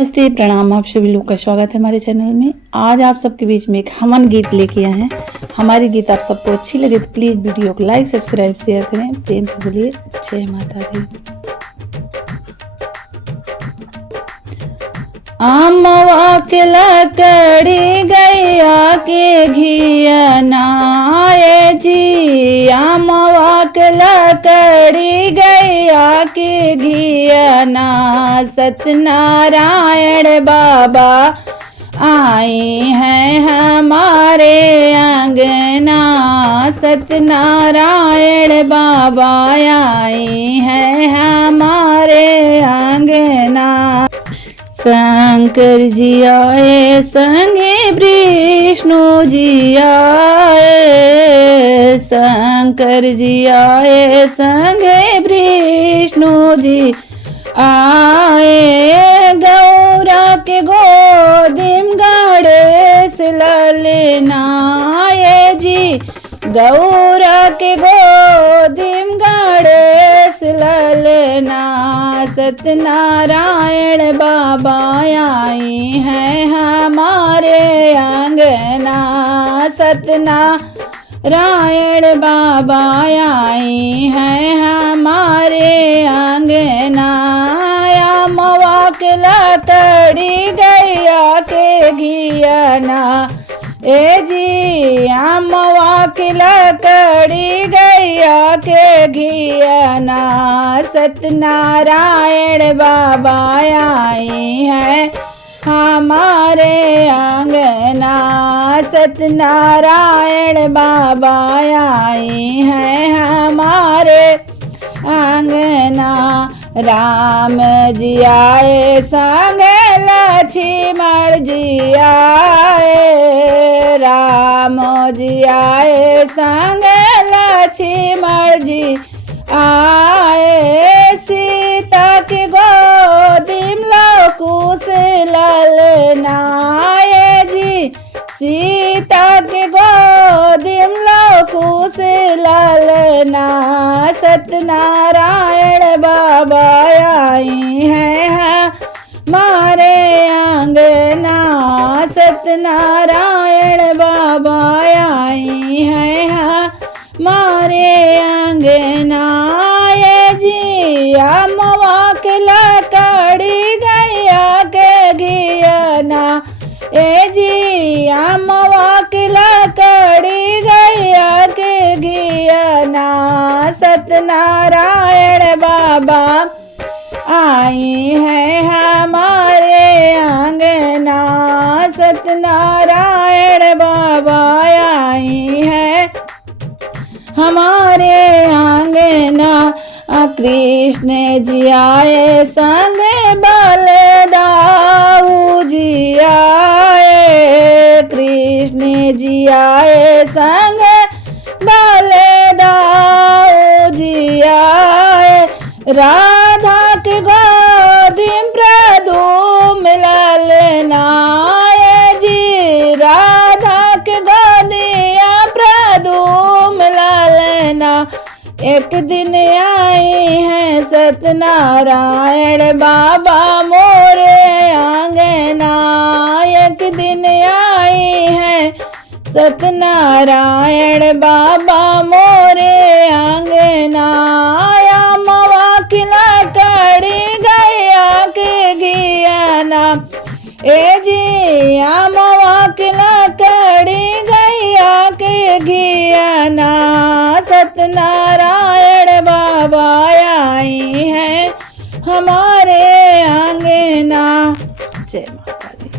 नमस्ते, प्रणाम। आप सभी लोग का स्वागत है हमारे चैनल में। आज आप सबके बीच में एक हवन गीत लेके आए हैं। हमारी गीत आप सबको अच्छी लगे तो प्लीज़ वीडियो को लाइक, सब्सक्राइब, शेयर करें। प्रेम से बोलिए जय माता दी। अमवा के लकड़ी गैया के घिया नाये जी, अमवा के लकड़ी गैया के घिया ना। सत्यनारायण बाबा आई हैं हमारे अंगना, सत्यनारायण बाबा आई हैं हमारे अंगना। शंकर जी आए संगे विष्णु जी आए, शंकर जी आए संगे विष्णु जी आए। गौरा के गोदिम गणेश ललनाए जी, गौरा के गोदिम गणेश ललना। सत्यनारायण बाबा आई हैं हमारे अंगना, सत्यनारायण बाबा आई हैं हमारे अंगना। अमवा के लकड़ी गैया के घियाना, ए जी अमवा के लकड़ी गैया के घियाना। सत्यनारायण बाबा आई हैं हमारे अंगना, सत्यनारायण बाबा आई हैं हमारे अंगना। राम जी आए संग लक्ष्मण जी आए, राम जी आए संग लक्ष्मण जी आए। सीता के गोदिम लकुश ललनाए जी, सीता के गोदिम लकुश ललना। सत्यनारायण बाबा आई हैं हमारे अंगना, सत्यनारायण बाबा आई हैं हमारे अंगना। ये जी अमवा के लकड़ी गैया के घियाना, ए जी अमवा के लकड़ी गैया के घियाना। सत्यनारायण बाबा आई हैं हमारे अंगना, सत्यनारायण बाबा आई हैं हमारे अंगना। कृष्ण जी आए संग बलदाऊ जी आए, कृष्ण जी आए संग बलदाऊ जी आए। राधा के गोदिम प्रदुम ललनाए जी, राधा के गोदिया प्रदुम ललना। एक दिन आई हैं सत्यनारायण बाबा मोरे अंगना, एक दिन आई हैं सत्यनारायण बाबा मोरे अंगना। अमवा की लकड़ी गैया के घियाना, ए जी अमवा की लकड़ी गैया के घियाना। सत्यनारायण बाबा आई हैं हमारे अंगना। जय माता दी।